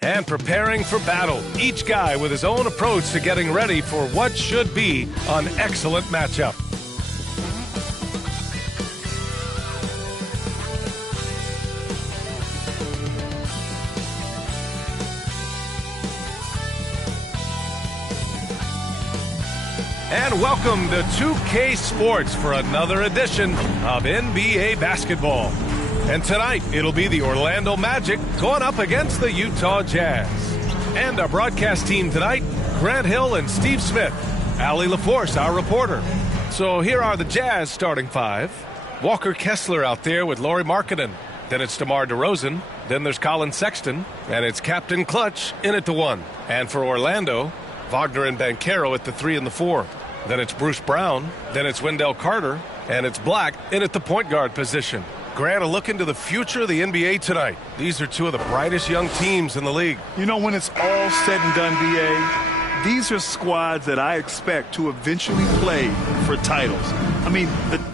And preparing for battle, each guy with his own approach to getting ready for what should be an excellent matchup. And welcome to 2K Sports for another edition of NBA basketball. And tonight, it'll be the Orlando Magic going up against the Utah Jazz. And our broadcast team tonight, Grant Hill and Steve Smith. Allie LaForce, our reporter. So here are the Jazz starting five. Walker Kessler out there with Lauri Markkanen. Then it's DeMar DeRozan. Then there's Colin Sexton. And it's Captain Clutch in at the 1. And for Orlando, Wagner and Banchero at the 3 and the 4. Then it's Bruce Brown. Then it's Wendell Carter. And it's Black in at the point guard position. Grant, a look into the future of the NBA tonight. These are two of the brightest young teams in the league. You know, when it's all said and done, BA, these are squads that I expect to eventually play for titles. I mean, let's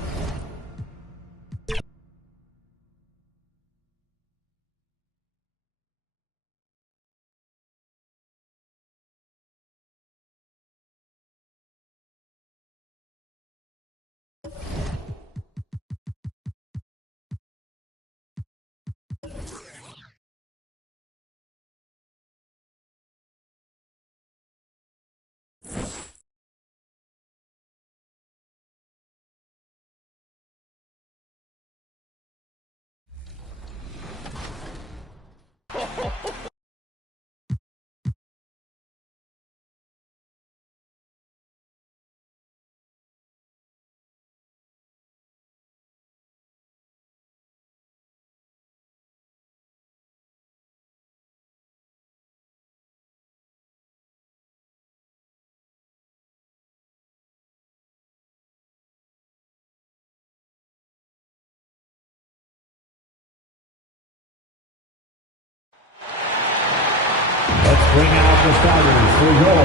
bring out the starters for your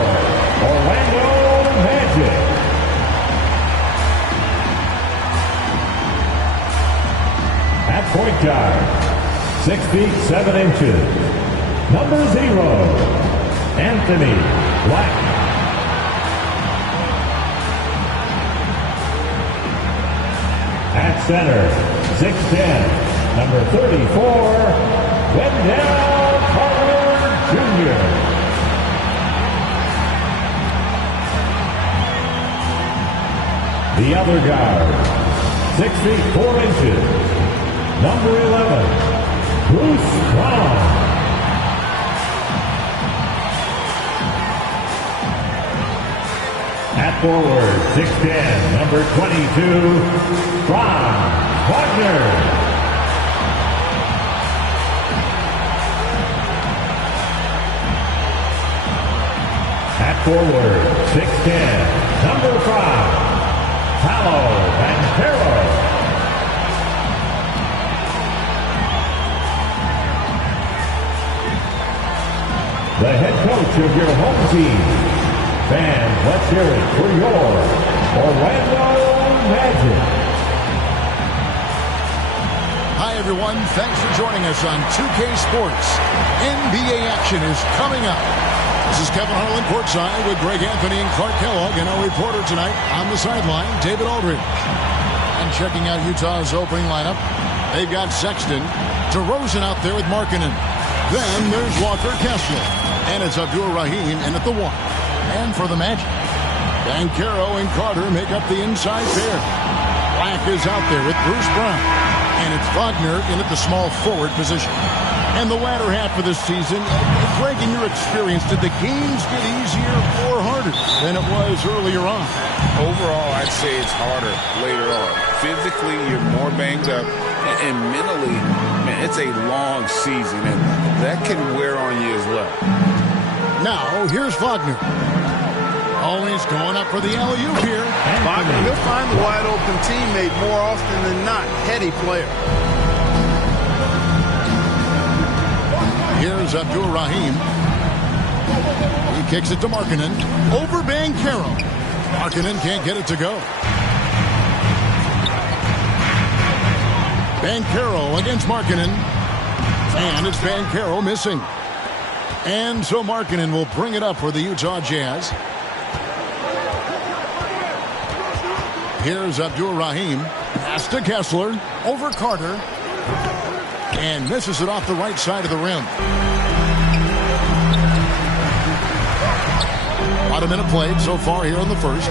Orlando Magic. At point guard, 6 feet 7 inches, number 0, Anthony Black. At center, 6'10", number 34, Wendell Carter Jr. The other guard, 6 feet 4 inches, number 11, Bruce Brown. At forward, 6'10", number 22, Franz Wagner. At forward, 6'10", number 5, Paolo Banchero. The head coach of your home team. Fans, let's hear it for your Orlando Magic. Hi, everyone. Thanks for joining us on 2K Sports. NBA action is coming up. This is Kevin Harlan courtside with Greg Anthony and Clark Kellogg, and our reporter tonight on the sideline, David Aldridge. And checking out Utah's opening lineup, they've got Sexton, DeRozan out there with Markkanen. Then there's Walker Kessler, and it's Abderrahim in at the 1. And for the Magic, Banchero and Carter make up the inside pair. Black is out there with Bruce Brown. And it's Wagner in at the small forward position. And the latter half of this season, Greg, in your experience, did the games get easier or harder than it was earlier on? Overall, I'd say it's harder later on. Physically, you're more banged up. And mentally, man, it's a long season, and that can wear on you as well. Now, here's Wagner. Oh, he's going up for the alley-oop here. Wagner, he'll find the wide-open teammate more often than not. Heady player. Here's Abderrahim. He kicks it to Markkanen. Over Bankero. Markkanen can't get it to go. Bankero against Markkanen. And it's Bankero missing. And so Markkanen will bring it up for the Utah Jazz. Here's Abderrahim. Pass to Kessler. Over Carter. And misses it off the right side of the rim. About a minute played so far here in the first.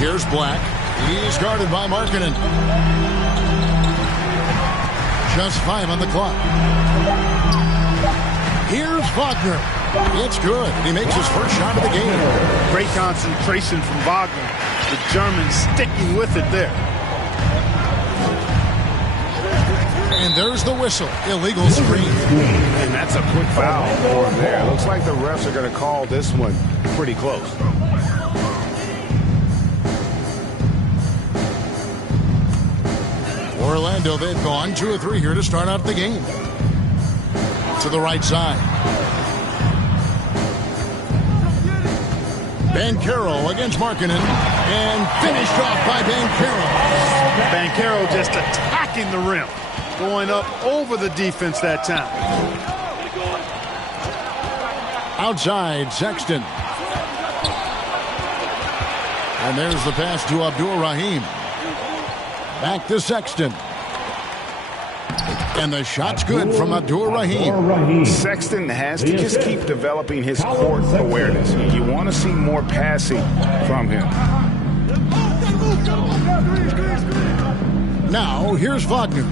Here's Black. He's guarded by Markkanen. Just 5 on the clock. Here's Wagner. It's good. He makes his first shot of the game. Great concentration from Wagner. The German sticking with it there. And there's the whistle. Illegal screen. And that's a quick foul for him there. Looks like the refs are going to call this one pretty close. Orlando, they've gone 2 of 3 here to start out the game. To the right side. Bankero against Markkanen. And finished off by Bankero. Bankero just attacking the rim. Going up over the defense that time. Outside, Sexton. And there's the pass to Abderrahim. Back to Sexton. And the shot's good from Abderrahim. Sexton has to just keep developing his court awareness. You want to see more passing from him. Now, here's Wagner.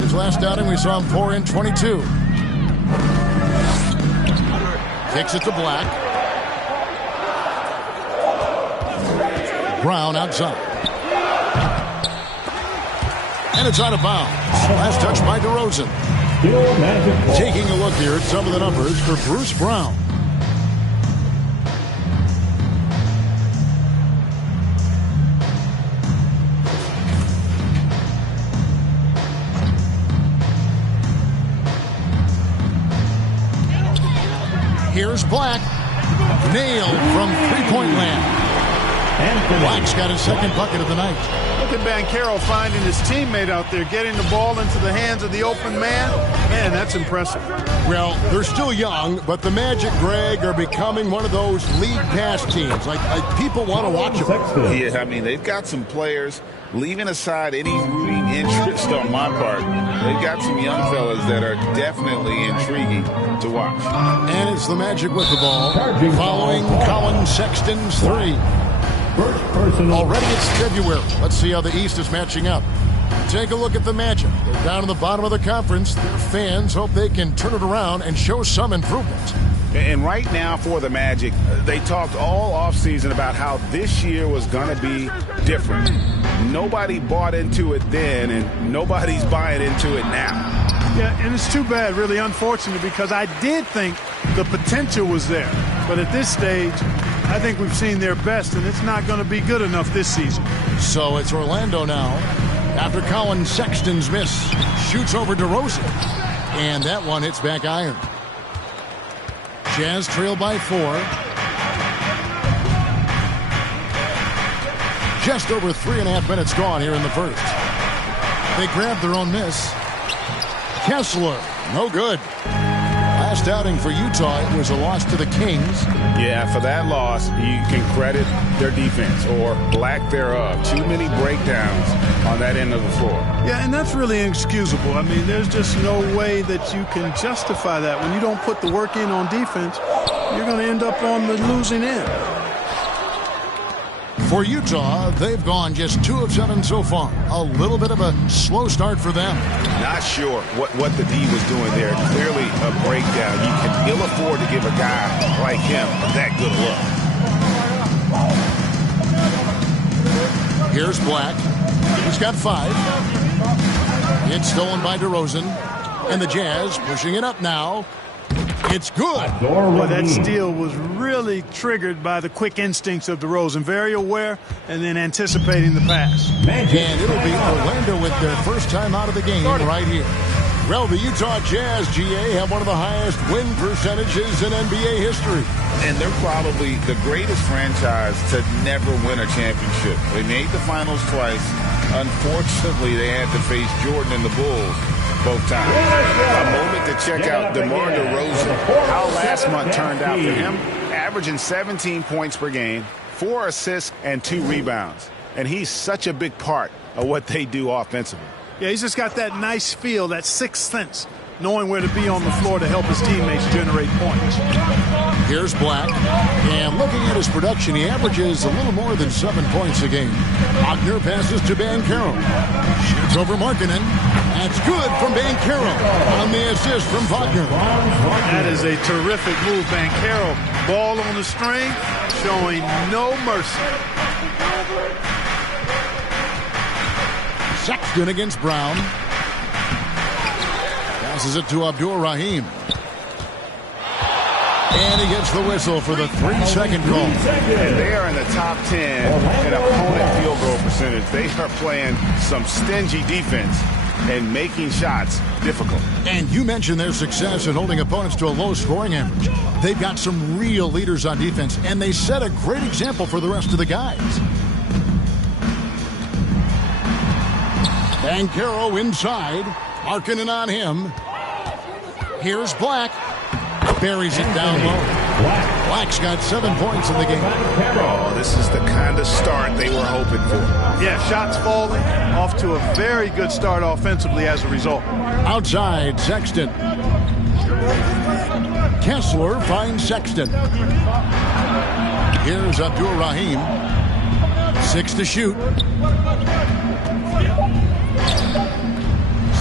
His last outing, we saw him pour in 22. Kicks it to Black. Brown outside. And it's out of bounds. Last touch by DeRozan. Taking a look here at some of the numbers for Bruce Brown. Here's Black. Nailed from three-point land. Black's got his second bucket of the night. Look at Bankero finding his teammate out there, getting the ball into the hands of the open man. Man, that's impressive. Well, they're still young, but the Magic, Greg, are becoming one of those league pass teams. Like people want to watch them. Yeah, I mean, they've got some players, leaving aside any rooting interest on my part, they've got some young fellas that are definitely intriguing to watch. And it's the Magic with the ball, following Colin Sexton's three. Already it's February. Let's see how the East is matching up. Take a look at the Magic. They're down in the bottom of the conference. Their fans hope they can turn it around and show some improvement. And right now for the Magic, they talked all offseason about how this year was going to be different. Nobody bought into it then, and nobody's buying into it now. Yeah, and it's too bad, really unfortunate, because I did think the potential was there. But at this stage, I think we've seen their best, and it's not going to be good enough this season. So it's Orlando now. After Colin Sexton's miss, shoots over DeRozan. And that one hits back iron. Jazz trail by 4. Just over 3.5 minutes gone here in the first. They grabbed their own miss. Kessler, no good. Last outing for Utah, it was a loss to the Kings. Yeah, for that loss, you can credit their defense or lack thereof. Too many breakdowns on that end of the floor. Yeah, and that's really inexcusable. I mean, there's just no way that you can justify that. When you don't put the work in on defense, you're going to end up on the losing end. For Utah, they've gone just 2 of 7 so far. A little bit of a slow start for them. Not sure what the D was doing there. Clearly a breakdown. You can ill afford to give a guy like him that good a look. Here's Black. He's got 5. It's stolen by DeRozan. And the Jazz pushing it up now. It's good. Well, that steal was really triggered by the quick instincts of DeRozan. Very aware and then anticipating the pass. And it'll be Orlando with their first time out of the game right here. Well, the Utah Jazz, GA, have one of the highest win percentages in NBA history. And they're probably the greatest franchise to never win a championship. They made the finals twice. Unfortunately, they had to face Jordan and the Bulls both times. A moment to check out DeMar DeRozan. How last month turned out for him. Averaging 17 points per game, 4 assists, and 2 rebounds. And he's such a big part of what they do offensively. Yeah, he's just got that nice feel, that sixth sense, knowing where to be on the floor to help his teammates generate points. Here's Black. And looking at his production, he averages a little more than 7 points a game. Wagner passes to Bankero. Shoots over Markkanen. That's good from Bankero on the assist from Wagner. That is a terrific move, Bankero. Ball on the string, showing no mercy. Sexton against Brown. Passes it to Abderrahim. And he gets the whistle for the 3-second call. And they are in the top 10 in opponent field goal percentage. They are playing some stingy defense and making shots difficult. And you mentioned their success in holding opponents to a low scoring average. They've got some real leaders on defense, and they set a great example for the rest of the guys. Bankero inside. Markkanen on him. Here's Black. Buries it down low. Black's got 7 points in the game. Oh, this is the kind of start they were hoping for. Yeah, shots falling. Off to a very good start offensively as a result. Outside, Sexton. Kessler finds Sexton. Here's Abderrahim. 6 to shoot.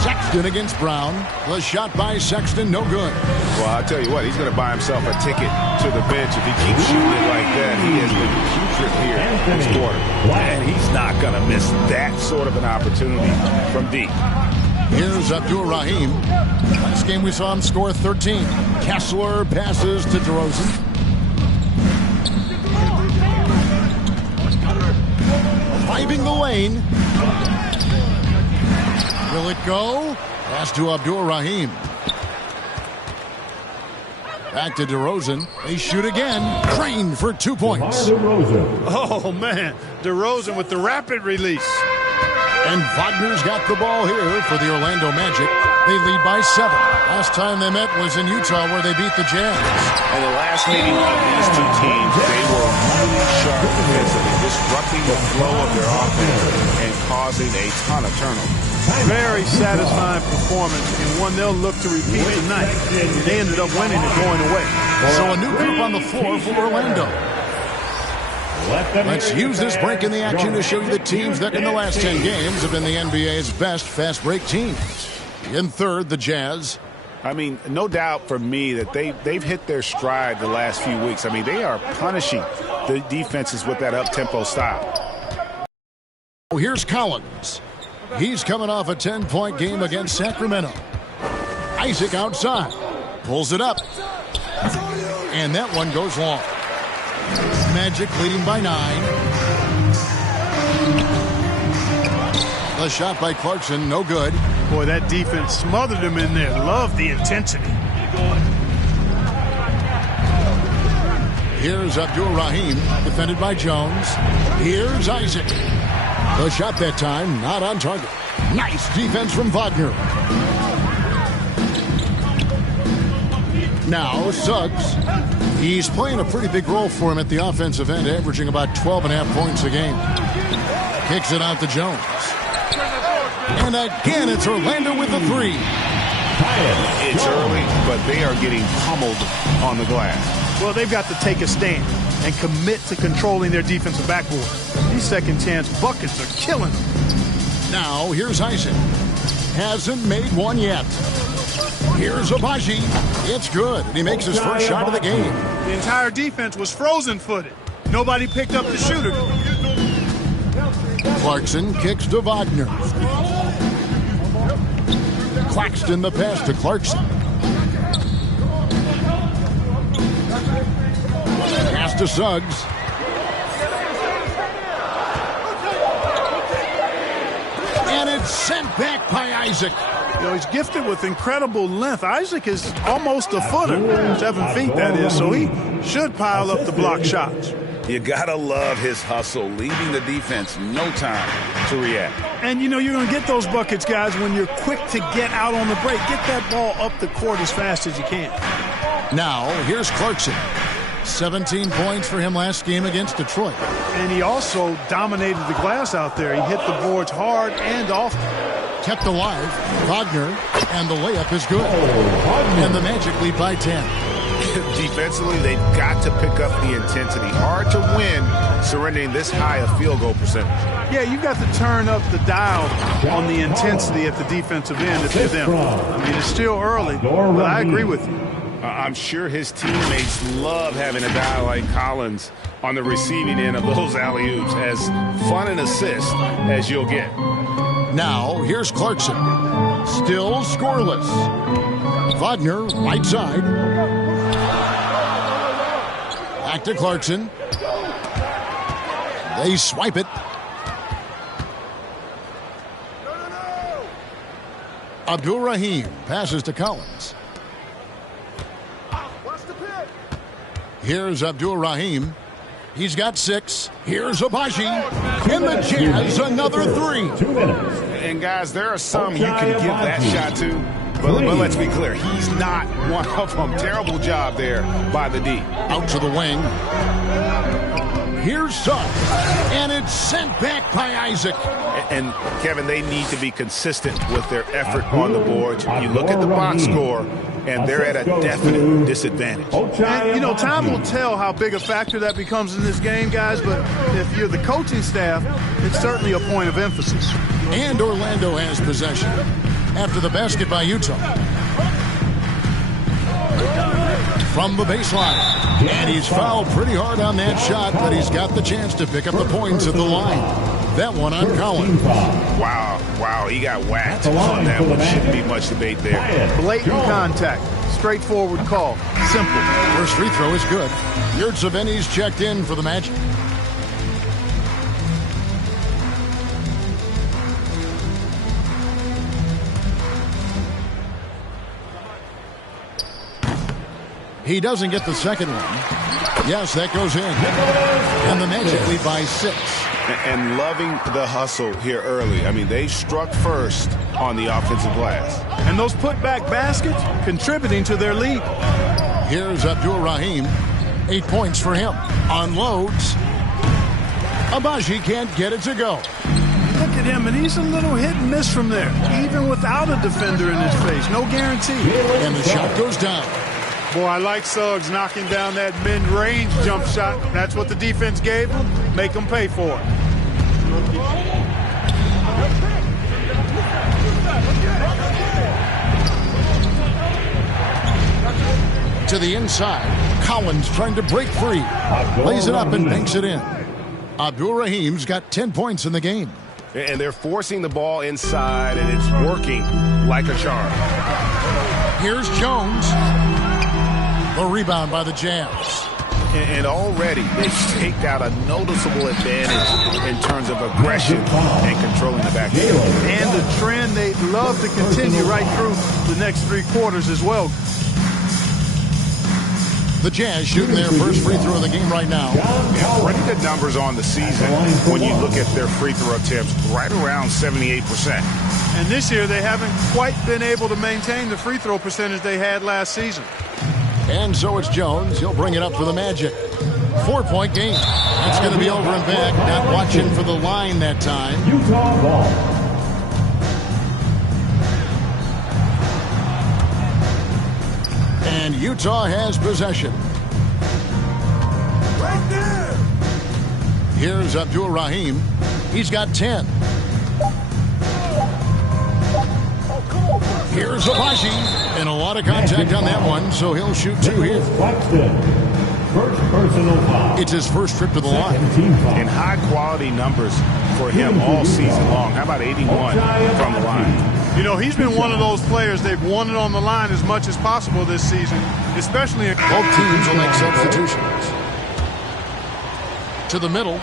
Sexton against Brown. The shot by Sexton, no good. Well, I'll tell you what, he's going to buy himself a ticket to the bench if he keeps shooting it like that. He has been putrid here this quarter. And he's not going to miss that sort of an opportunity from deep. Here's Abderrahim. Last game we saw him score 13. Kessler passes to DeRozan. Driving the lane. Will it go? Pass to Abderrahim. Back to DeRozan. They shoot again. Crane for 2 points. Oh, man. DeRozan with the rapid release. And Wagner's got the ball here for the Orlando Magic. They lead by 7. Last time they met was in Utah where they beat the Jazz. And the last meeting of these two teams, they were really sharp defensively, disrupting the flow of their offense and causing a ton of turnovers. Very satisfying performance and one they'll look to repeat tonight. They ended up winning and going away. So a new group on the floor for Orlando. Let's use this break in the action to show you the teams that in the last 10 games have been the NBA's best fast break teams. In third, the Jazz. I mean, no doubt for me that they've hit their stride the last few weeks. I mean, they are punishing the defenses with that up-tempo style. Here's Collins. He's coming off a 10-point game against Sacramento. Isaac outside. Pulls it up. And that one goes long. Magic leading by 9. The shot by Clarkson, no good. Boy, that defense smothered him in there. Love the intensity. Here's Abderrahim, defended by Jones. Here's Isaac. The shot that time, not on target. Nice defense from Wagner. Now, Suggs. He's playing a pretty big role for him at the offensive end, averaging about 12.5 points a game. Kicks it out to Jones. And again, it's Orlando with the 3. It's early, but they are getting pummeled on the glass. Well, they've got to take a stand and commit to controlling their defensive backboard. These second chance buckets are killing him. Now, here's Isaac. Hasn't made one yet. Here's Abaji. It's good, and he makes his first shot of the game. The entire defense was frozen-footed. Nobody picked up the shooter. Clarkson kicks to Wagner. Claxton the pass to Clarkson. Pass to Suggs. And it's sent back by Isaac. You know, he's gifted with incredible length. Isaac is almost a footer, 7 feet that is, so he should pile up the block shots. You gotta love his hustle, leaving the defense no time to react. And you know you're going to get those buckets, guys, when you're quick to get out on the break. Get that ball up the court as fast as you can. Now, here's Clarkson. 17 points for him last game against Detroit. And he also dominated the glass out there. He hit the boards hard and often. Kept alive, Wagner, and the layup is good. And the Magic lead by 10. Defensively, they've got to pick up the intensity. Hard to win surrendering this high a field goal percentage. Yeah, you got to turn up the dial on the intensity at the defensive end if you're them. I mean, it's still early, but I agree with you. I'm sure his teammates love having a guy like Collins on the receiving end of those alley-oops. As fun an assist as you'll get. Now, here's Clarkson. Still scoreless. Wagner, right side. Back to Clarkson. They swipe it. Abderrahim passes to Collins. Here's Abderrahim. He's got 6. Here's Abaji. And the Jazz, another 3. 2 minutes. And guys, there are some you can give that shot to, but let's be clear, he's not one of them. Terrible job there by the D. Out to the wing. Here's Suggs. And it's sent back by Isaac. And Kevin, they need to be consistent with their effort on the boards. You look at the box score, and they're at a definite disadvantage. And, you know, time will tell how big a factor that becomes in this game, guys, but if you're the coaching staff, it's certainly a point of emphasis. And Orlando has possession after the basket by Utah. From the baseline. And he's fouled pretty hard on that shot, but he's got the chance to pick up the points at the line. That one on Collins. Wow, he got whacked on that one. Shouldn't be much debate there. Blatant contact. Straightforward call. Simple. First free throw is good. Yurtseven's checked in for the Magic. He doesn't get the second one. Yes, that goes in. And the Magic lead by 6. And loving the hustle here early. I mean, they struck first on the offensive glass. And those putback baskets contributing to their lead. Here's Abderrahim. 8 points for him. Unloads. Abaji can't get it to go. Look at him, and he's a little hit and miss from there. Even without a defender in his face. No guarantee. And the shot goes down. Boy, I like Suggs knocking down that mid-range jump shot. That's what the defense gave him. Make him pay for it. To the inside. Collins trying to break free. Lays it up and banks it in. Abderrahim's got 10 points in the game. And they're forcing the ball inside, and it's working like a charm. Here's Jones. The rebound by the Jazz. And already they've staked out a noticeable advantage in terms of aggression and controlling the back end. And the trend they'd love to continue right through the next 3 quarters as well. The Jazz shooting their first free throw of the game right now. Yeah, pretty good numbers on the season when you look at their free throw attempts, right around 78%. And this year they haven't quite been able to maintain the free throw percentage they had last season. And so it's Jones. He'll bring it up for the Magic. 4-point game. That's going to be over and back. Not watching for the line that time. Utah ball. And Utah has possession. Here's Abderrahim. He's got 10. Here's Abaji, and a lot of contact on that one, so he'll shoot 2 here. First personal foul. It's his first trip to the line. And high-quality numbers for him all season long. How about 81 from the line? You know, he's been one of those players they've wanted on the line as much as possible this season, especially in both teams will make substitutions. To the middle.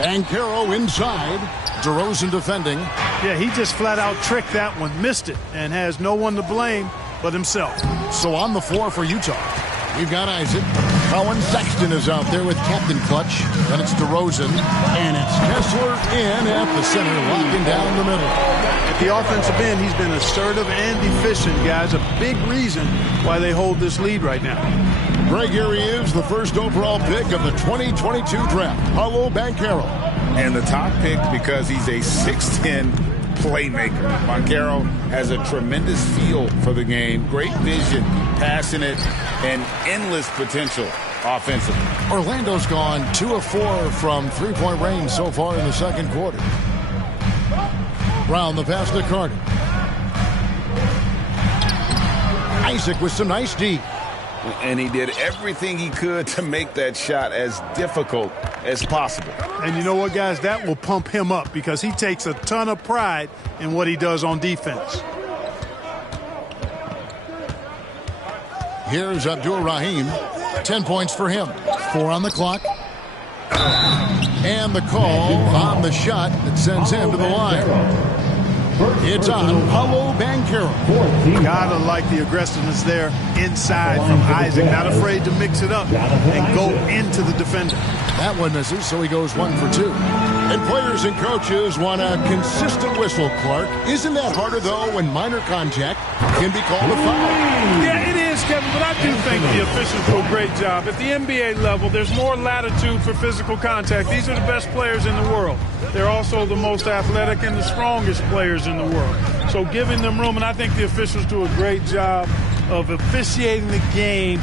Bankero inside. DeRozan defending. Yeah, he just flat out tricked that one, missed it, and has no one to blame but himself. So on the floor for Utah, we've got Isaac. Colin Sexton is out there with captain clutch. Then it's DeRozan, and it's Kessler in at the center, locking down the middle. At the offensive end, he's been assertive and efficient, guys. A big reason why they hold this lead right now. Greg, here he is, the first overall pick of the 2022 draft, Paolo Bankero. And the top pick because he's a 6'10" playmaker. Mycareer has a tremendous feel for the game, great vision, passing it, and endless potential offensively. Orlando's gone 2 of 4 from three-point range so far in the second quarter. Brown the pass to Carter. Isaac with some nice D. And he did everything he could to make that shot as difficult as possible. And you know what, guys? That will pump him up because he takes a ton of pride in what he does on defense. Here's Abderrahim. 10 points for him. 4 on the clock. And the call on the shot that sends him to the line. It's on Paolo Bankero. Gotta like the aggressiveness there inside from Isaac. Not afraid to mix it up and go into the defender. That one misses, so he goes 1 for 2. And players and coaches want a consistent whistle, Clark. Isn't that harder, though, when minor contact can be called a foul? Yeah, it is, Kevin, but I do think the officials do a great job. At the NBA level, there's more latitude for physical contact. These are the best players in the world. They're also the most athletic and the strongest players in the world. So giving them room, and I think the officials do a great job of officiating the game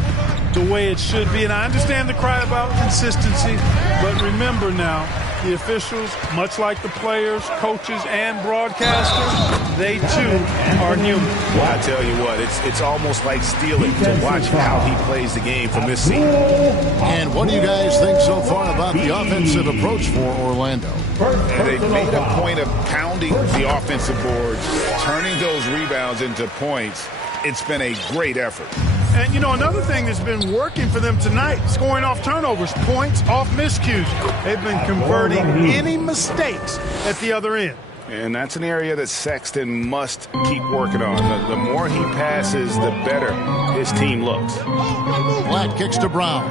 the way it should be. And I understand the cry about consistency, but remember now, the officials, much like the players, coaches, and broadcasters, they too are human. Well, I tell you what, it's almost like stealing to watch how he plays the game from this seat. And what do you guys think so far about the offensive approach for Orlando? And they've made a point of pounding the offensive boards, turning those rebounds into points. It's been a great effort. And, you know, another thing that's been working for them tonight, scoring off turnovers, points off miscues. They've been converting any mistakes at the other end. And that's an area that Sexton must keep working on. The more he passes, the better his team looks. Black kicks to Brown.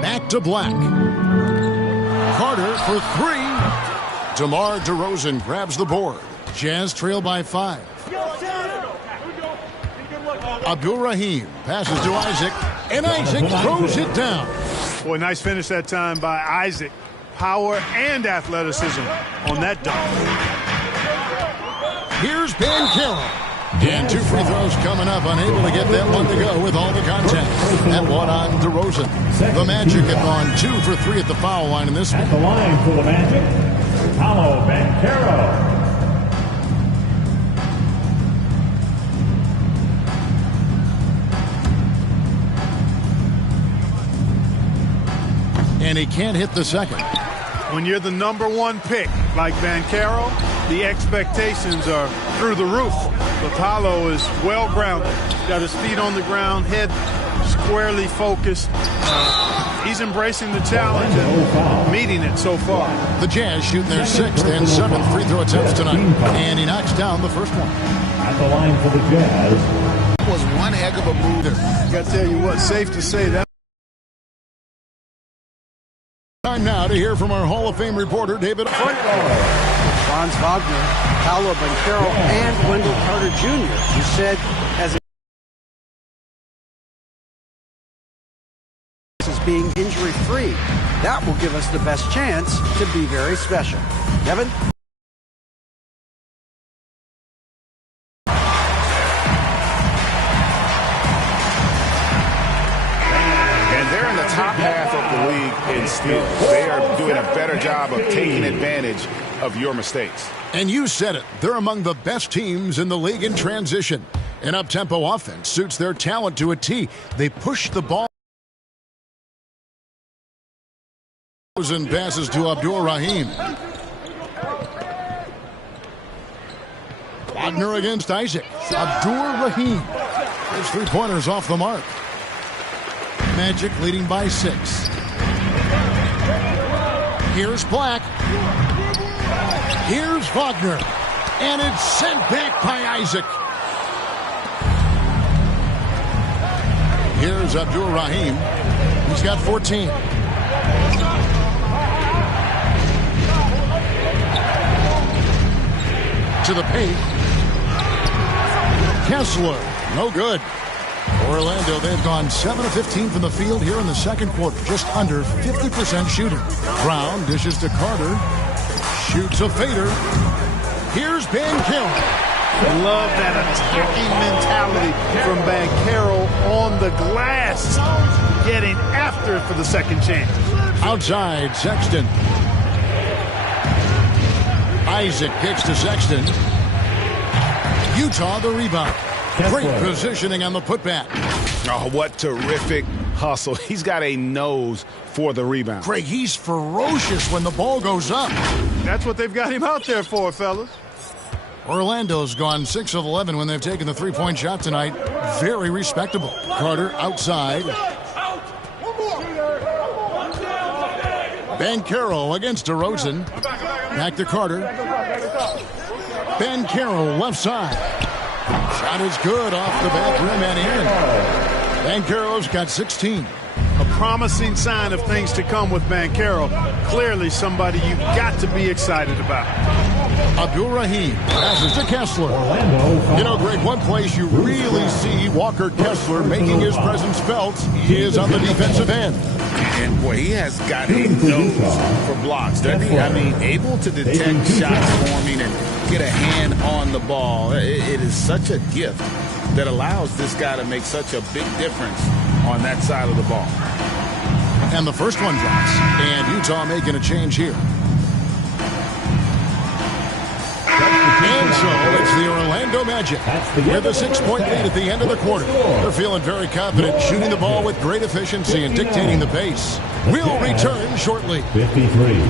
Back to Black. Carter for 3. DeMar DeRozan grabs the board. Jazz trail by 5. Abderrahim passes to Isaac, and Isaac throws it down. Boy, nice finish that time by Isaac. Power and athleticism on that dunk. Here's Bankero. And 2 free throws coming up, unable to get that one to go with all the contact. That one on DeRozan. The Magic have gone 2 for 3 at the foul line in this one. At the line for the Magic, Paolo Bankero. And he can't hit the second. When you're the #1 pick, like Bankero, the expectations are through the roof. But Paolo is well-grounded. Got his feet on the ground, head squarely focused. He's embracing the challenge and meeting it so far. The Jazz shooting their 6th and 7th free throw attempts tonight. And he knocks down the first one. At the line for the Jazz. That was one heck of a move there. Got to tell you what, safe to say that. Time now to hear from our Hall of Fame reporter, David. Franz Wagner, Paolo Bankero, and Wendell Carter Jr., you said as being injury-free. That will give us the best chance to be very special. Kevin? top half of the league in steals. They are doing a better job of taking advantage of your mistakes. And you said it. They're among the best teams in the league in transition. An up-tempo offense suits their talent to a T. They push the ball. And passes to Abderrahim. Wagner against Isaac. Abderrahim. His three-pointers off the mark. Magic leading by 6. Here's Black. Here's Wagner. And it's sent back by Isaac. Here's Abderrahim. He's got 14. To the paint. Kessler, no good. Orlando, they've gone 7 of 15 from the field here in the second quarter. Just under 50% shooting. Brown dishes to Carter. Shoots a fader. Here's Mycareer. Love that attacking mentality from Mycareer on the glass. Getting after it for the second chance. Outside, Sexton. Isaac kicks to Sexton. Utah the rebound. Great positioning on the putback. Oh, what terrific hustle. He's got a nose for the rebound. Craig, he's ferocious when the ball goes up. That's what they've got him out there for, fellas. Orlando's gone 6 of 11 when they've taken the three-point shot tonight. Very respectable. Carter outside. Mycareer against DeRozan. Back to Carter. Mycareer left side. Shot is good off the back rim and in. Mycareer's got 16. A promising sign of things to come with Mycareer. Clearly somebody you've got to be excited about. Abderrahim passes to Kessler. You know, Greg, one place you really see Walker Kessler making his presence felt is on the defensive end. And, boy, he has got a nose for blocks, doesn't he? I mean, able to detect shots forming and get a hand on the ball. It is such a gift that allows this guy to make such a big difference on that side of the ball. And the first one drops. And Utah making a change here. And so it's the Orlando Magic with a 6-point lead at the end of the quarter. They're feeling very confident, shooting the ball with great efficiency and dictating the pace. We'll return shortly. 53.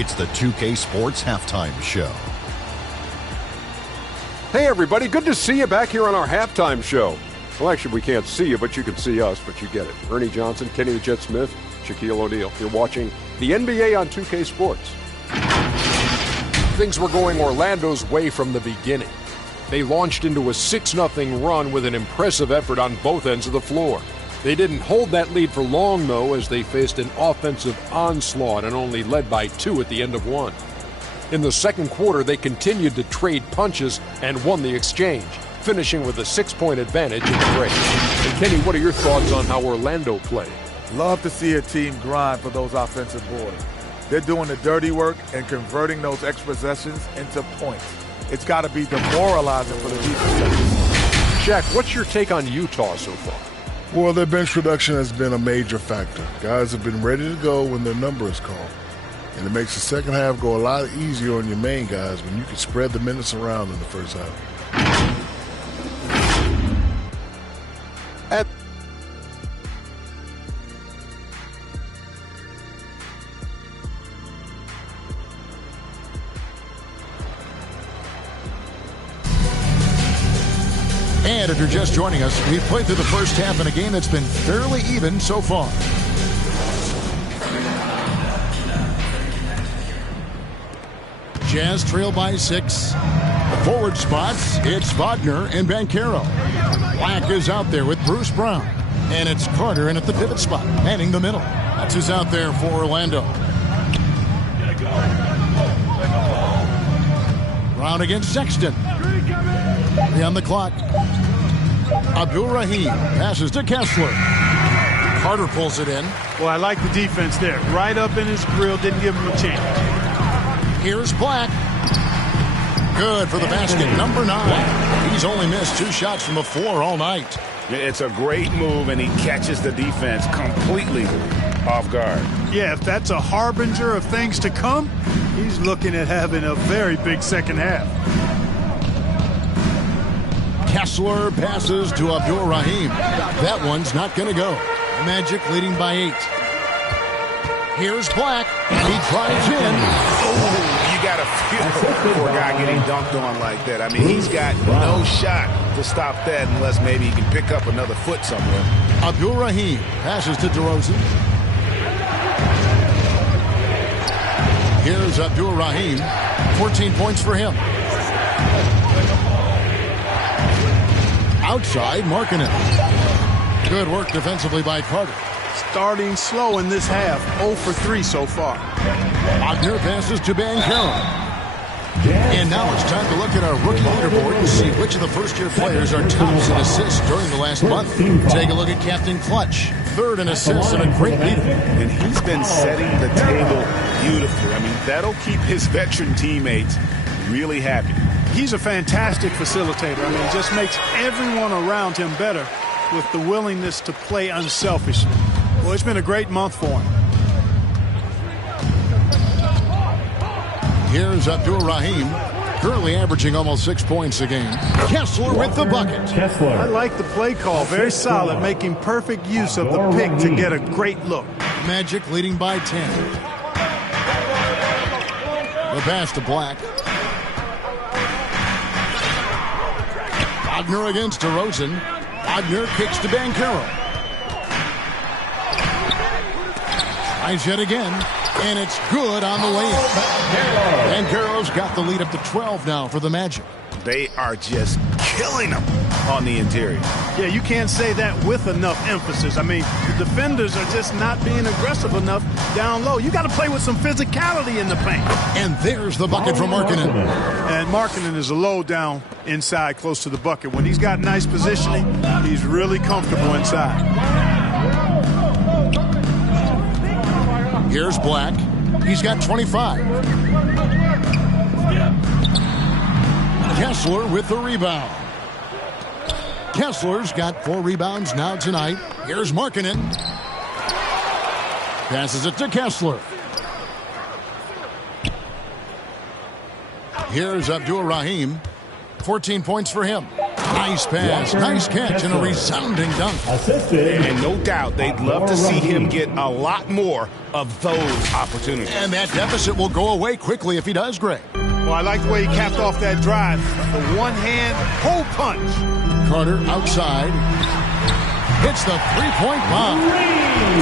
It's the 2K Sports Halftime Show. Hey, everybody. Good to see you back here on our halftime show. Well, actually, we can't see you, but you can see us, but you get it. Ernie Johnson, Kenny the Jet Smith, Shaquille O'Neal. You're watching the NBA on 2K Sports. Things were going Orlando's way from the beginning. They launched into a 6-0 run with an impressive effort on both ends of the floor. They didn't hold that lead for long, though, as they faced an offensive onslaught and only led by 2 at the end of 1. In the second quarter, they continued to trade punches and won the exchange, finishing with a 6-point advantage in the break. And Kenny, what are your thoughts on how Orlando played? Love to see a team grind for those offensive boards. They're doing the dirty work and converting those extra possessions into points. It's got to be demoralizing for the defense. Shaq, what's your take on Utah so far? Well, their bench production has been a major factor. Guys have been ready to go when their number is called. And it makes the second half go a lot easier on your main guys when you can spread the minutes around in the first half. And if you're just joining us, we've played through the first half in a game that's been fairly even so far. Jazz trail by 6. The forward spots, it's Wagner and Mycareer. Black is out there with Bruce Brown. And it's Carter in at the pivot spot, manning the middle. That's who's out there for Orlando. Brown against Sexton. 3 on the clock. Abderrahim passes to Kessler. Carter pulls it in. Well, I like the defense there. Right up in his grill, didn't give him a chance. Here's Black. Good for the basket, number 9. He's only missed 2 shots from the floor all night. It's a great move, and he catches the defense completely off guard. Yeah, if that's a harbinger of things to come, he's looking at having a very big second half. Kessler passes to Abderrahim. That one's not going to go. Magic leading by 8. Here's Black, and he drives in. Oh, you got to feel for a guy getting dunked on like that. I mean, he's got no shot to stop that unless maybe he can pick up another foot somewhere. Abderrahim passes to DeRozan. Here's Abderrahim. 14 points for him. Outside, Markkanen. Good work defensively by Carter. Starting slow in this half, 0 for 3 so far. Wagner passes to Bankero. And now it's time to look at our rookie leaderboard and see which of the first-year players are tops in assists during the last month. Take a look at Captain Clutch, 3rd in assists and a great leader. And he's been setting the table beautifully. I mean, that'll keep his veteran teammates really happy. He's a fantastic facilitator. I mean, it just makes everyone around him better with the willingness to play unselfishly. Well, it's been a great month for him. Here's Abderrahim, currently averaging almost 6 points a game. Kessler with the bucket. I like the play call. Very solid, making perfect use of the pick to get a great look. Magic leading by 10. The pass to Black. Wagner against DeRozan. Wagner kicks to Bankero. Tries yet again, and it's good on the layup. Bankero's got the lead up to 12 now for the Magic. They are just killing them on the interior. Yeah, you can't say that with enough emphasis. I mean, the defenders are just not being aggressive enough down low. You got to play with some physicality in the paint. And there's the bucket from Markkanen. And Markkanen is a low down inside close to the bucket. When he's got nice positioning, he's really comfortable inside. Here's Black. He's got 25. Kessler with the rebound. Kessler's got 4 rebounds now tonight. Here's Markkanen. Passes it to Kessler. Here's Abderrahim. 14 points for him. Nice pass, nice catch, and a resounding dunk. And no doubt they'd love to see him get a lot more of those opportunities. And that deficit will go away quickly if he does, Greg. Well, I like the way he capped off that drive. The one-hand hole punch. Carter outside. Hits the three-point bomb.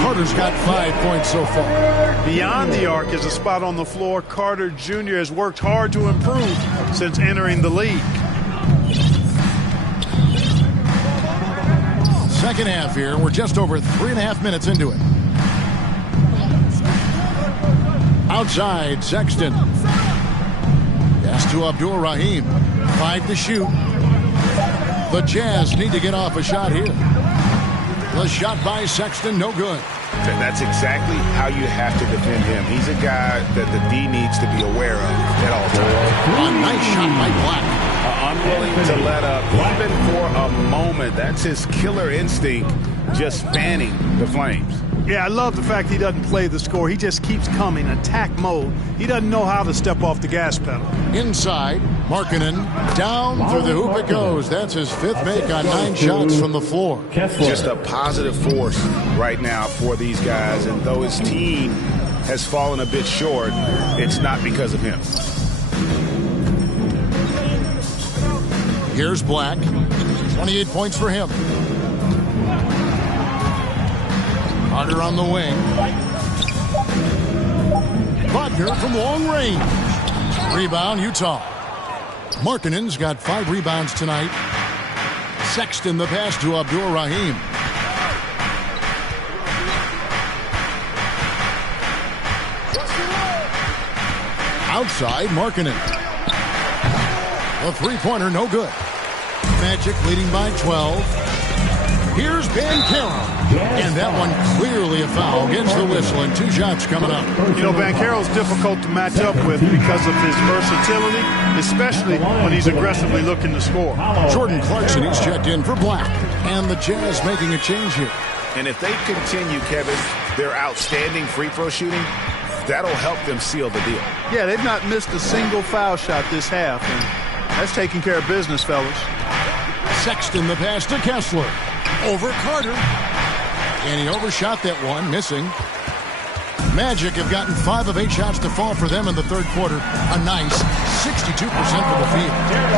Carter's got 5 points so far. Beyond the arc is a spot on the floor. Carter Jr. has worked hard to improve since entering the league. Second half here. We're just over 3.5 minutes into it. Outside, Sexton. Pass to Abderrahim. 5 to shoot. The Jazz need to get off a shot here. The shot by Sexton, no good. That's exactly how you have to defend him. He's a guy that the D needs to be aware of at all times. A nice shot by Black. Unwilling to let up even for a moment. That's his killer instinct, just fanning the flames. Yeah, I love the fact he doesn't play the score. He just keeps coming, attack mode. He doesn't know how to step off the gas pedal. Inside, Markkanen, down through the hoop it goes. That's his 5th make on 9 shots from the floor. Just a positive force right now for these guys, and though his team has fallen a bit short, it's not because of him. Here's Black. 28 points for him. Carter on the wing. Wagner from long range. Rebound, Utah. Markkanen's got 5 rebounds tonight. Sexton the pass to Abderrahim. Outside, Markkanen. A three-pointer, no good. Magic leading by 12. Here's Bankero. And that one clearly a foul. Gets the whistle, and 2 shots coming up. You know, Bankero's difficult to match up with because of his versatility, especially when he's aggressively looking to score. Jordan Clarkson, he's checked in for Black. And the Jazz making a change here. And if they continue, Kevin, their outstanding free throw shooting, that'll help them seal the deal. Yeah, they've not missed a single foul shot this half, and that's taking care of business, fellas. Sexton the pass to Kessler. Over Carter. And he overshot that one, missing. Magic have gotten 5 of 8 shots to fall for them in the third quarter. A nice 62% for the field.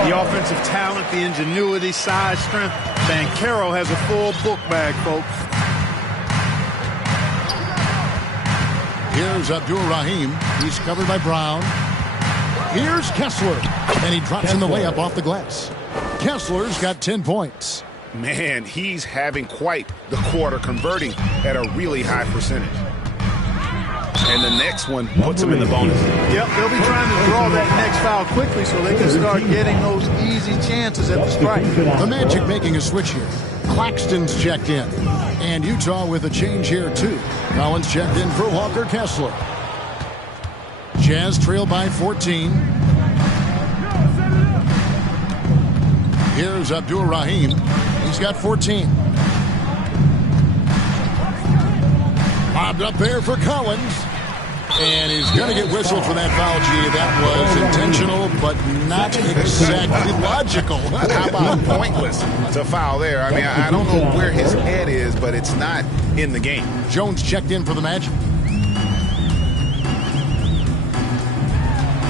The offensive talent, the ingenuity, size, strength. Mycareer has a full book bag, folks. Here's Abderrahim. He's covered by Brown. Here's Kessler. And he drops in the layup off the glass. Kessler's got 10 points. Man, he's having quite the quarter, converting at a really high percentage. And the next one puts him in the bonus. Yep, they'll be trying to draw that next foul quickly so they can start getting those easy chances at the strike. The Magic making a switch here. Claxton's checked in. And Utah with a change here, too. Collins checked in for Walker Kessler. Jazz trail by 14. Here's Abderrahim. He's got 14. Bobbed up there for Collins. And he's going to get whistled for that foul, G. That was intentional, but not exactly logical. How about pointless to foul there? I mean, I don't know where his head is, but it's not in the game. Jones checked in for the Magic.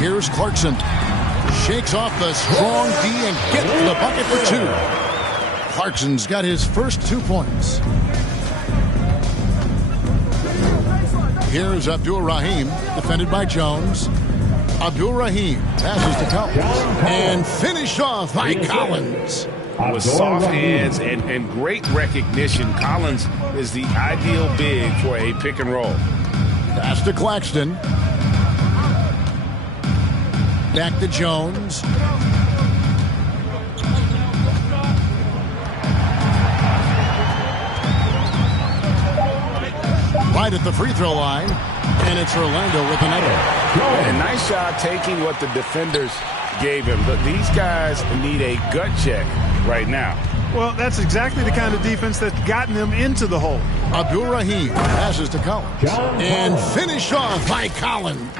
Here's Clarkson. Shakes off the strong D and gets the bucket for 2. Clarkson's got his first 2 points. Here's Abderrahim, defended by Jones. Abderrahim passes to Collins. And finished off by Collins. With soft hands and great recognition, Collins is the ideal big for a pick and roll. Pass to Claxton. Back to Jones. Right at the free throw line. And it's Orlando with another. And nice job taking what the defenders gave him. But these guys need a gut check right now. Well, that's exactly the kind of defense that's gotten them into the hole. Abderrahim passes to Collins. And finished off by Collins.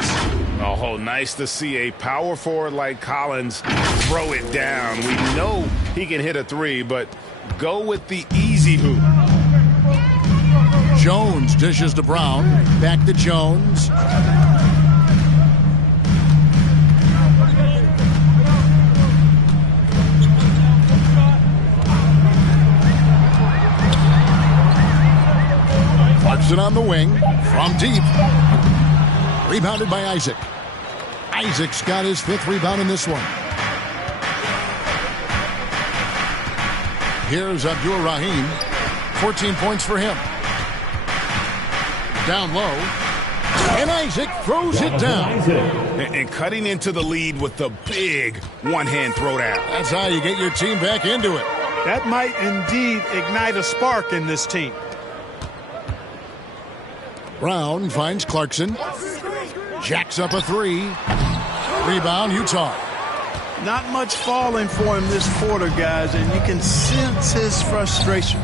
Oh, nice to see a power forward like Collins throw it down. We know he can hit a 3, but go with the easy hoop. Jones dishes to Brown. Back to Jones. Clarkson on the wing. From deep. Rebounded by Isaac. Isaac's got his 5th rebound in this one. Here's Abderrahim. 14 points for him. Down low. And Isaac throws it down. And cutting into the lead with the big one-hand throwdown. That's how you get your team back into it. That might indeed ignite a spark in this team. Brown finds Clarkson. Jacks up a 3. Rebound, Utah. Not much falling for him this quarter, guys, and you can sense his frustration.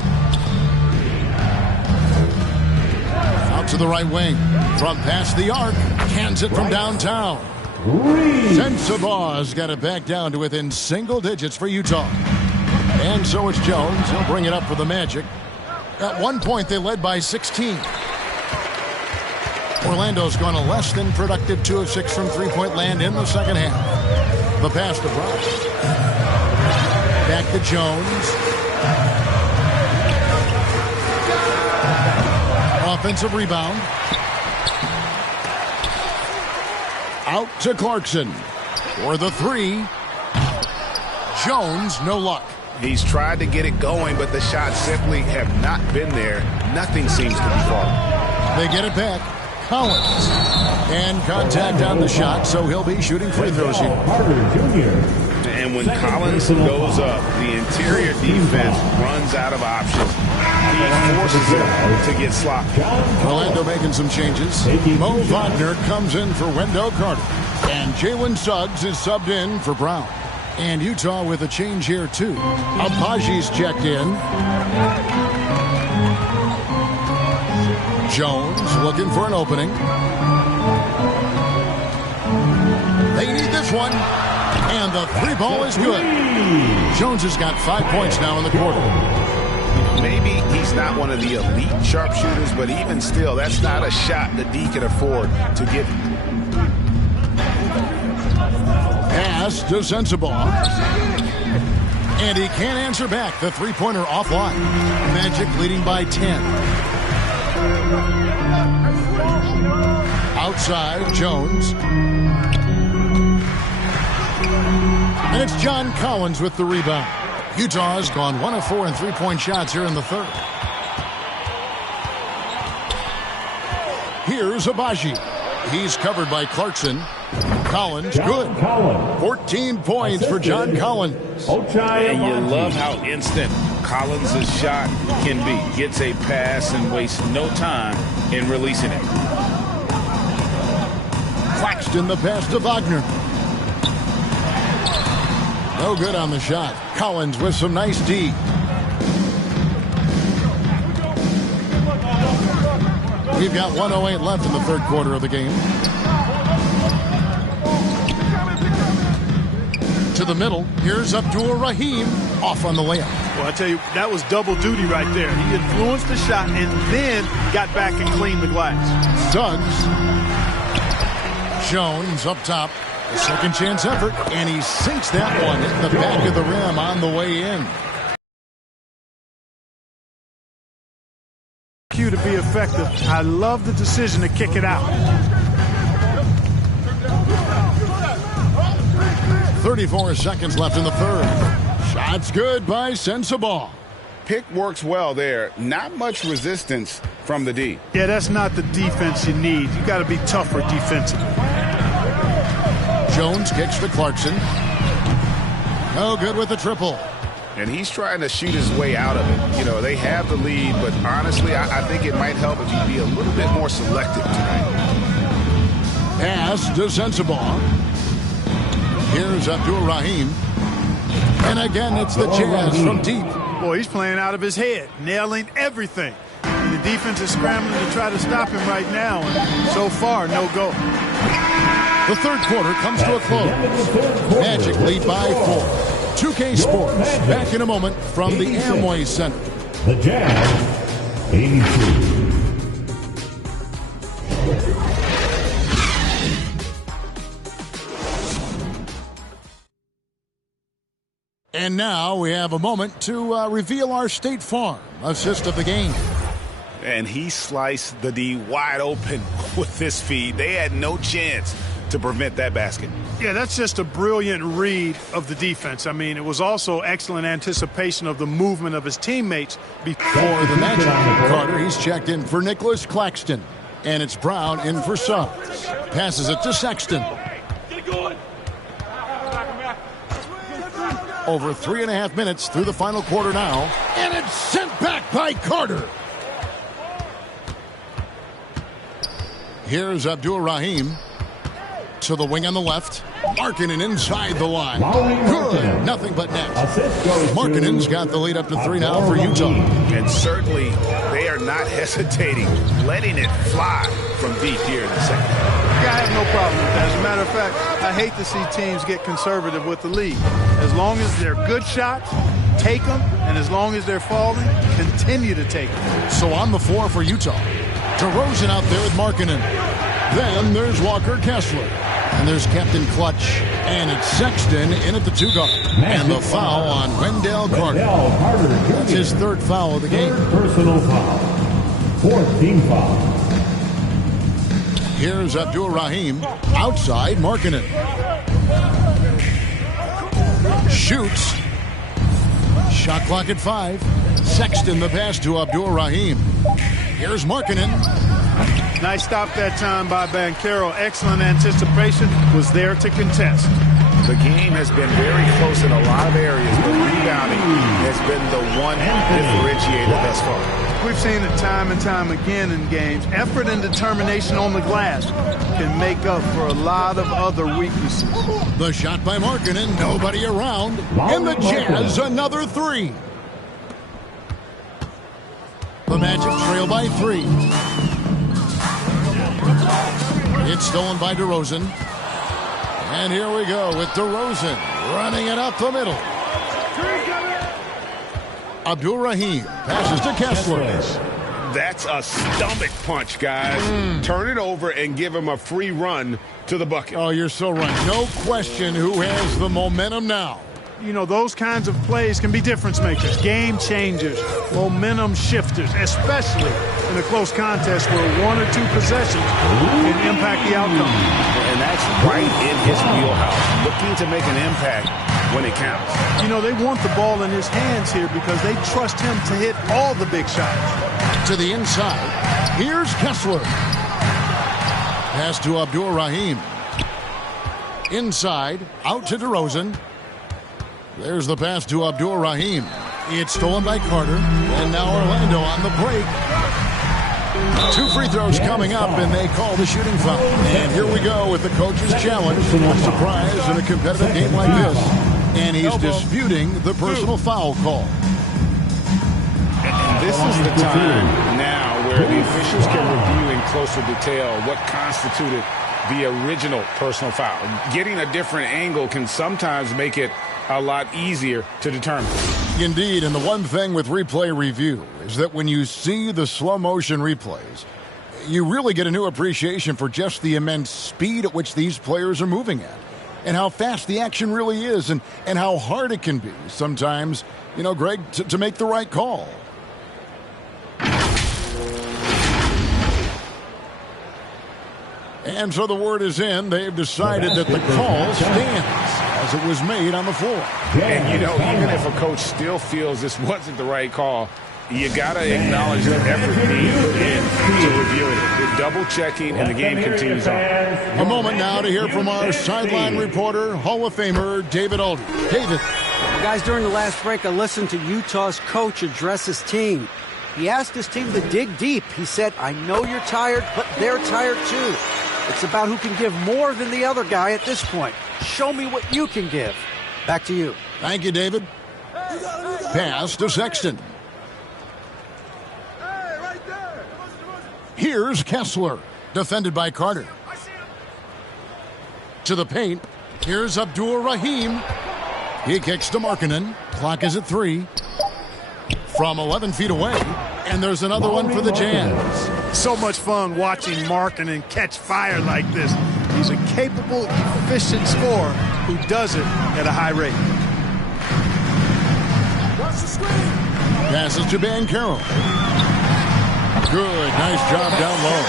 Out to the right wing. From past the arc. Cans it from downtown. Sensabaugh's got it back down to within single digits for Utah. And so it's Jones. He'll bring it up for the Magic. At one point, they led by 16. Orlando's gone a less than productive 2 of 6 from three-point land in the second half. The pass to Brown. Back to Jones. Offensive rebound. Out to Clarkson for the 3. Jones, no luck. He's tried to get it going, but the shots simply have not been there. Nothing seems to be falling. They get it back. Collins. And contact on the shot, so he'll be shooting free throws here. And when Collins goes up, the interior defense runs out of options. He forces it to get sloppy. Orlando making some changes. Mo Wagner comes in for Wendell Carter. And Jalen Suggs is subbed in for Brown. And Utah with a change here, too. Abaji's checked in. Jones looking for an opening. They need this one. And the three ball is good. Jones has got 5 points now in the quarter. Maybe he's not one of the elite sharpshooters, but even still, that's not a shot that D can afford to give him. Pass to Sensabaugh. And he can't answer back. The three-pointer offline. Magic leading by 10. Outside, Jones. And it's John Collins with the rebound. Utah has gone 1 of 4 in three-point shots here in the third. Here's Abaji. He's covered by Clarkson. Collins, good. 14 points for John Collins. And you love how instant Collins' shot can be. Gets a pass and wastes no time in releasing it. Claxton the pass to Wagner. No good on the shot. Collins with some nice D. We've got 1:08 left in the third quarter of the game. To the middle. Here's Abderrahim off on the layup. Well, I tell you, that was double duty right there. He influenced the shot and then got back and cleaned the glass. Suggs. Jones up top. A second chance effort, and he sinks that one in the back of the rim on the way in. Q to be effective. I love the decision to kick it out. 34 seconds left in the third. Shots good by Sensabaugh. Pick works well there. Not much resistance from the D. Yeah, that's not the defense you need. You got to be tougher defensively. Jones kicks to Clarkson. No good with the triple. And he's trying to shoot his way out of it. You know, they have the lead, but honestly, I think it might help if he'd be a little bit more selective tonight. Pass to Sensabaugh. Here's Abderrahim. And again, it's the Jazz from deep. Boy, he's playing out of his head, nailing everything. And the defense is scrambling to try to stop him right now. And so far, no go. The third quarter comes to a close. Magic lead by 4. 2K Sports back in a moment from the Amway Center. The Jazz, 82. And now we have a moment to reveal our State Farm assist of the game. And he sliced the D wide open with this feed. They had no chance to prevent that basket. Yeah, that's just a brilliant read of the defense. I mean, it was also excellent anticipation of the movement of his teammates before the Magic. Carter, he's checked in for Nicholas Claxton. And it's Brown in for Suggs. Passes it to Sexton. Over 3.5 minutes through the final quarter now. And it's sent back by Carter. Here's Abderrahim. To the wing on the left. Markkanen inside the line. Good. Nothing but net. Markkanen's got the lead up to 3 now for Utah. And certainly they are not hesitating, letting it fly from deep here in the second half. I have no problem with that. As a matter of fact, I hate to see teams get conservative with the lead. As long as they're good shots, take them. And as long as they're falling, continue to take them. So on the floor for Utah. DeRozan out there with Markkanen. Then there's Walker Kessler. And there's Captain Clutch. And it's Sexton in at the 2 guard. And the foul on Wendell Carter. That's his third foul of the game. Personal foul. 4th team foul. Here's Abderrahim. Outside Markkanen. Shoots. Shot clock at 5. Sexton the pass to Abderrahim. Here's Markkanen. Nice stop that time by Bankero. Excellent anticipation. Was there to contest. The game has been very close in a lot of areas, but rebounding has been the one differentiator thus far. We've seen it time and time again in games. Effort and determination on the glass can make up for a lot of other weaknesses. The shot by Markkanen, nobody around. And the Jazz, another three. The Magic trail by 3. It's stolen by DeRozan. And here we go with DeRozan running it up the middle. Abderrahim passes to Kessler. That's a stomach punch, guys. Turn it over and give him a free run to the bucket. Oh, you're so right. No question who has the momentum now. You know, those kinds of plays can be difference makers, game changers, momentum shifters, especially in a close contest where 1 or 2 possessions can impact the outcome. And that's right in his wheelhouse, looking to make an impact when it counts. You know, they want the ball in his hands here because they trust him to hit all the big shots. To the inside, here's Kessler. Pass to Abderrahim. Inside, out to DeRozan. There's the pass to Abderrahim. It's stolen by Carter. And now Orlando on the break. 2 free throws coming up, and they call the shooting foul. And here we go with the coach's challenge. A surprise in a competitive game like this. And he's disputing the personal foul call. And this is the time now where the officials can review in closer detail what constituted the original personal foul. Getting a different angle can sometimes make it a lot easier to determine. Indeed, and the one thing with replay review is that when you see the slow motion replays, you really get a new appreciation for just the immense speed at which these players are moving at, and how fast the action really is, and how hard it can be sometimes, you know, Greg, to make the right call. And so the word is in. They've decided that the call stands as it was made on the floor. And, you know, even if a coach still feels this wasn't the right call, you got to acknowledge the effort being put in to review it. They're double-checking, and the game continues on. A moment now to hear from our sideline reporter, Hall of Famer David Aldridge. David. Guys, during the last break, I listened to Utah's coach address his team. He asked his team to dig deep. He said, I know you're tired, but they're tired too. It's about who can give more than the other guy at this point. Show me what you can give. Back to you. Thank you, David. Pass to Sexton. Here's Kessler, defended by Carter. To the paint. Here's Abderrahim. He kicks to Markkanen. Clock is at 3. From 11 feet away. And there's another one for the Jazz. So much fun watching Markkanen catch fire like this. He's a capable, efficient scorer who does it at a high rate. Passes to Mycareer. Good, nice job down low.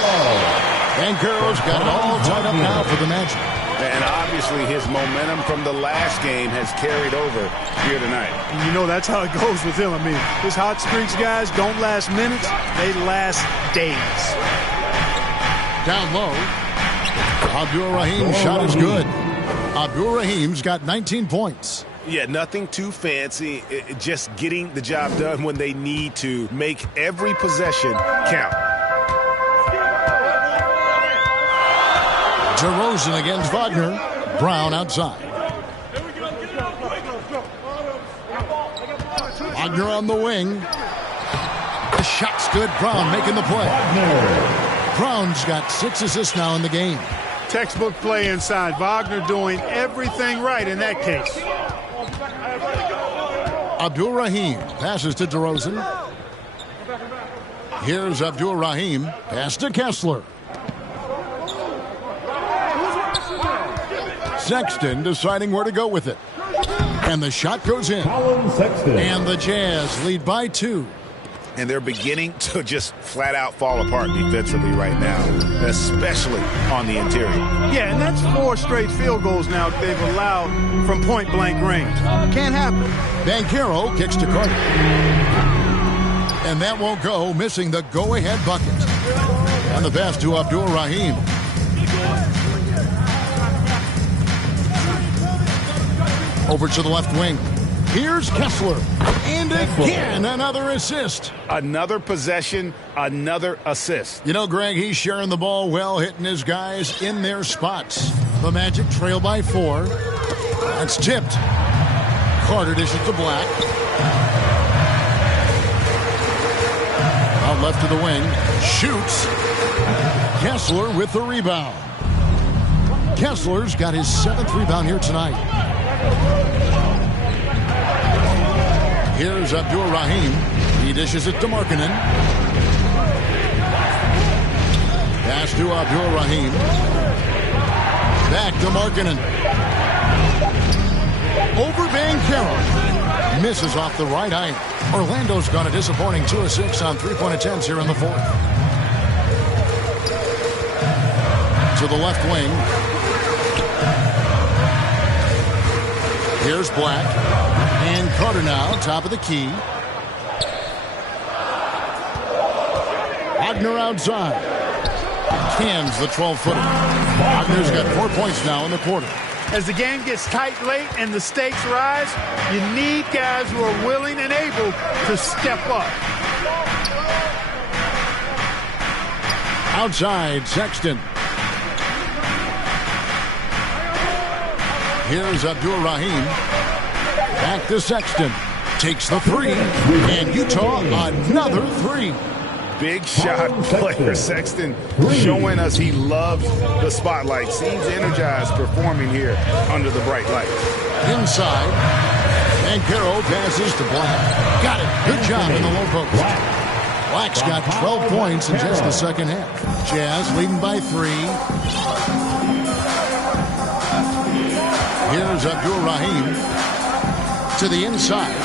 Mycareer's got it all tied up now for the Magic. And obviously his momentum from the last game has carried over here tonight. And you know, that's how it goes with him. I mean, his hot streaks, guys, don't last minutes. They last days. Down low. Abderrahim's shot is good. Abderrahim's got 19 points. Yeah, nothing too fancy. Just getting the job done when they need to. Make every possession count. DeRozan against Wagner. Brown outside. Wagner on the wing. The shot's good. Brown making the play. Brown's got 6 assists now in the game. Textbook play inside. Wagner doing everything right in that case. Abderrahim passes to DeRozan. Here's Abderrahim. Pass to Kessler. Sexton deciding where to go with it. And the shot goes in. And the Jazz lead by 2. And they're beginning to just flat out fall apart defensively right now, especially on the interior. Yeah, and that's 4 straight field goals now they've allowed from point-blank range. Can't happen. Mycareer kicks to Carter. And that won't go, missing the go-ahead bucket. And the pass to Over to the left wing. Here's Kessler. And again, another assist. Another possession, another assist. You know, Greg, he's sharing the ball well, hitting his guys in their spots. The Magic trail by 4. That's tipped. Carter dishes to Black. Out left to the wing. Shoots. Kessler with the rebound. Kessler's got his 7th rebound here tonight. Here's Abderrahim. He dishes it to Markkanen. Pass to Abderrahim. Back to Markkanen. Over Mycareer. Misses off the right eye. Orlando's got a disappointing 2 of 6 on 3-point attempts here in the 4th. To the left wing. Here's Black. And Carter now, top of the key. Wagner outside. Cans the 12-footer. Wagner's got 4 points now in the quarter. As the game gets tight late and the stakes rise, you need guys who are willing and able to step up. Outside, Sexton. Here's Abderrahim. Back to Sexton. Takes the 3. And Utah another 3. Big shot player Sexton showing us he loves the spotlight. Seems energized performing here under the bright lights. Inside. Mycareer passes to Black. Got it. Good job in the low post. Black's got 12 points in just the second half. Jazz leading by 3. Here's Abderrahim to the inside.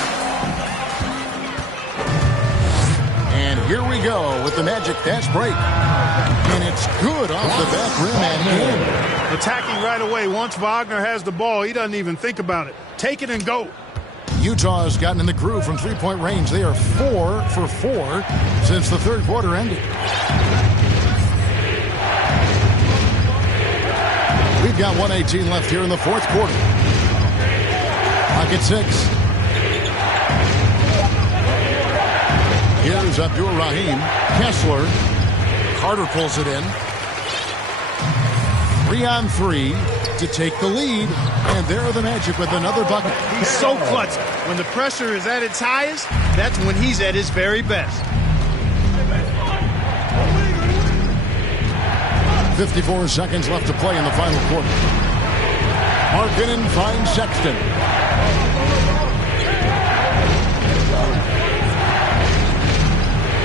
And here we go with the Magic fast break. And it's good off the back rim and in. Attacking right away. Once Wagner has the ball, he doesn't even think about it. Take it and go. Utah has gotten in the groove from 3-point range. They are 4 for 4 since the 3rd quarter ended. We've got 1:18 left here in the 4th quarter. Pocket 6. Here's Abderrahim. Kessler. Carter pulls it in. 3-on-3 to take the lead. And there are the Magic with another bucket. He's so clutch. When the pressure is at its highest, that's when he's at his very best. 54 seconds left to play in the final quarter. Markkanen finds Sexton.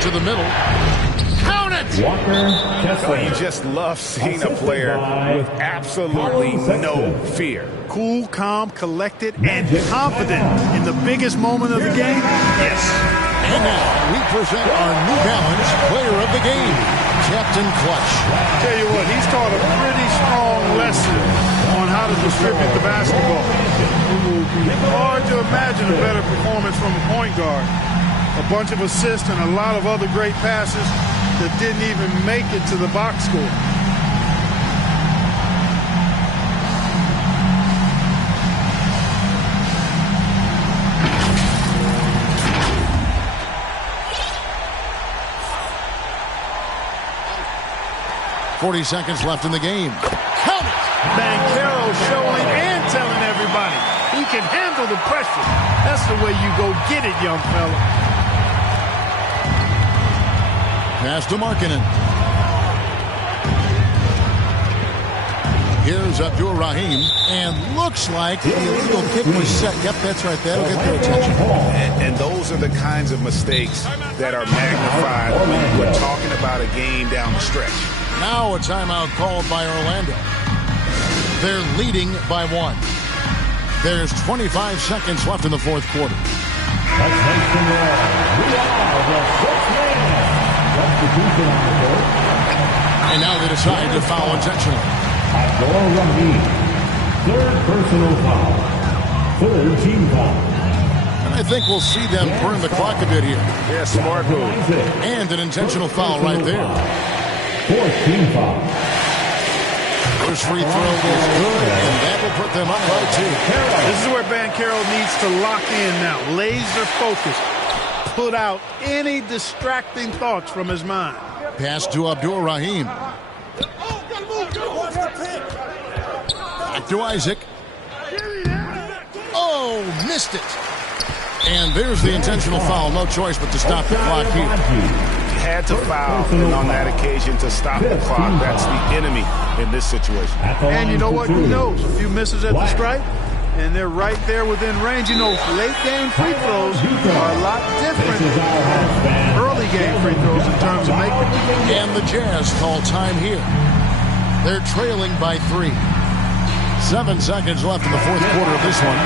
To the middle. Count it! You just love seeing a player with absolutely no fear. Cool, calm, collected, and confident in the biggest moment of the game. Yes. And now we present our New Balance player of the game, Captain Clutch. Tell you what, he's taught a pretty strong lesson on how to distribute the basketball. Hard to imagine a better performance from a point guard. A bunch of assists and a lot of other great passes that didn't even make it to the box score. .40 seconds left in the game. Count it! Mycareer showing and telling everybody he can handle the pressure. That's the way you go get it, young fella. Pass to Markkanen. Here's Abderrahim, and looks like the illegal kick was set. Yep, that's right. That'll get their attention. And those are the kinds of mistakes that are magnified when we're talking about a game down the stretch. Now a timeout called by Orlando. They're leading by 1. There's 25 seconds left in the 4th quarter. And now they decide to foul intentionally. Abderrahim, 3rd personal foul. 3rd team foul. And I think we'll see them burn the clock a bit here. Yeah, smart move. And an intentional foul right there. 4th team foul. First free throw is good, and that will put them up by 2. This is where Bancaro needs to lock in now. Laser focus. Put out any distracting thoughts from his mind. Pass to Abderrahim. Back to Isaac. Oh, missed it. And there's the intentional foul. No choice but to stop the clock here. Had to foul on that occasion to stop the clock. That's the enemy in this situation. And you know what? Who knows? A few misses at the stripe, and they're right there within range. You know, late game free throws are a lot different than early game free throws in terms of making them. And the Jazz call time here. They're trailing by 3. 7 seconds left in the fourth quarter of this one.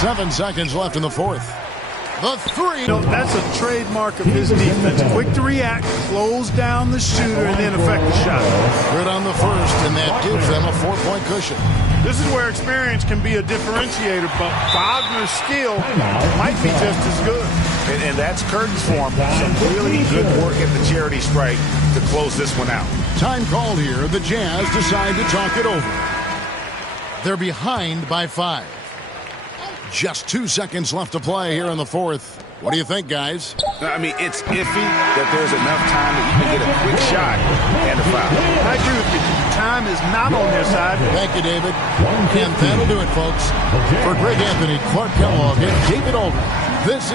7 seconds left in the fourth. The 3. You know, that's a trademark of his defense. Quick to react, close down the shooter, and then affect the shot. Good on the first, and that gives them a 4-point cushion. This is where experience can be a differentiator, but Wagner's skill might be just as good. And that's curtains for him. Some really good work at the charity strike to close this one out. Time called here. The Jazz decide to talk it over. They're behind by 5. Just 2 seconds left to play here in the fourth. What do you think, guys? I mean, it's iffy that there's enough time to even get a quick shot and a foul. I agree with you. Time is not on their side. Thank you, David. And that'll do it, folks. For Greg Anthony, Clark Kellogg, and David Aldridge, this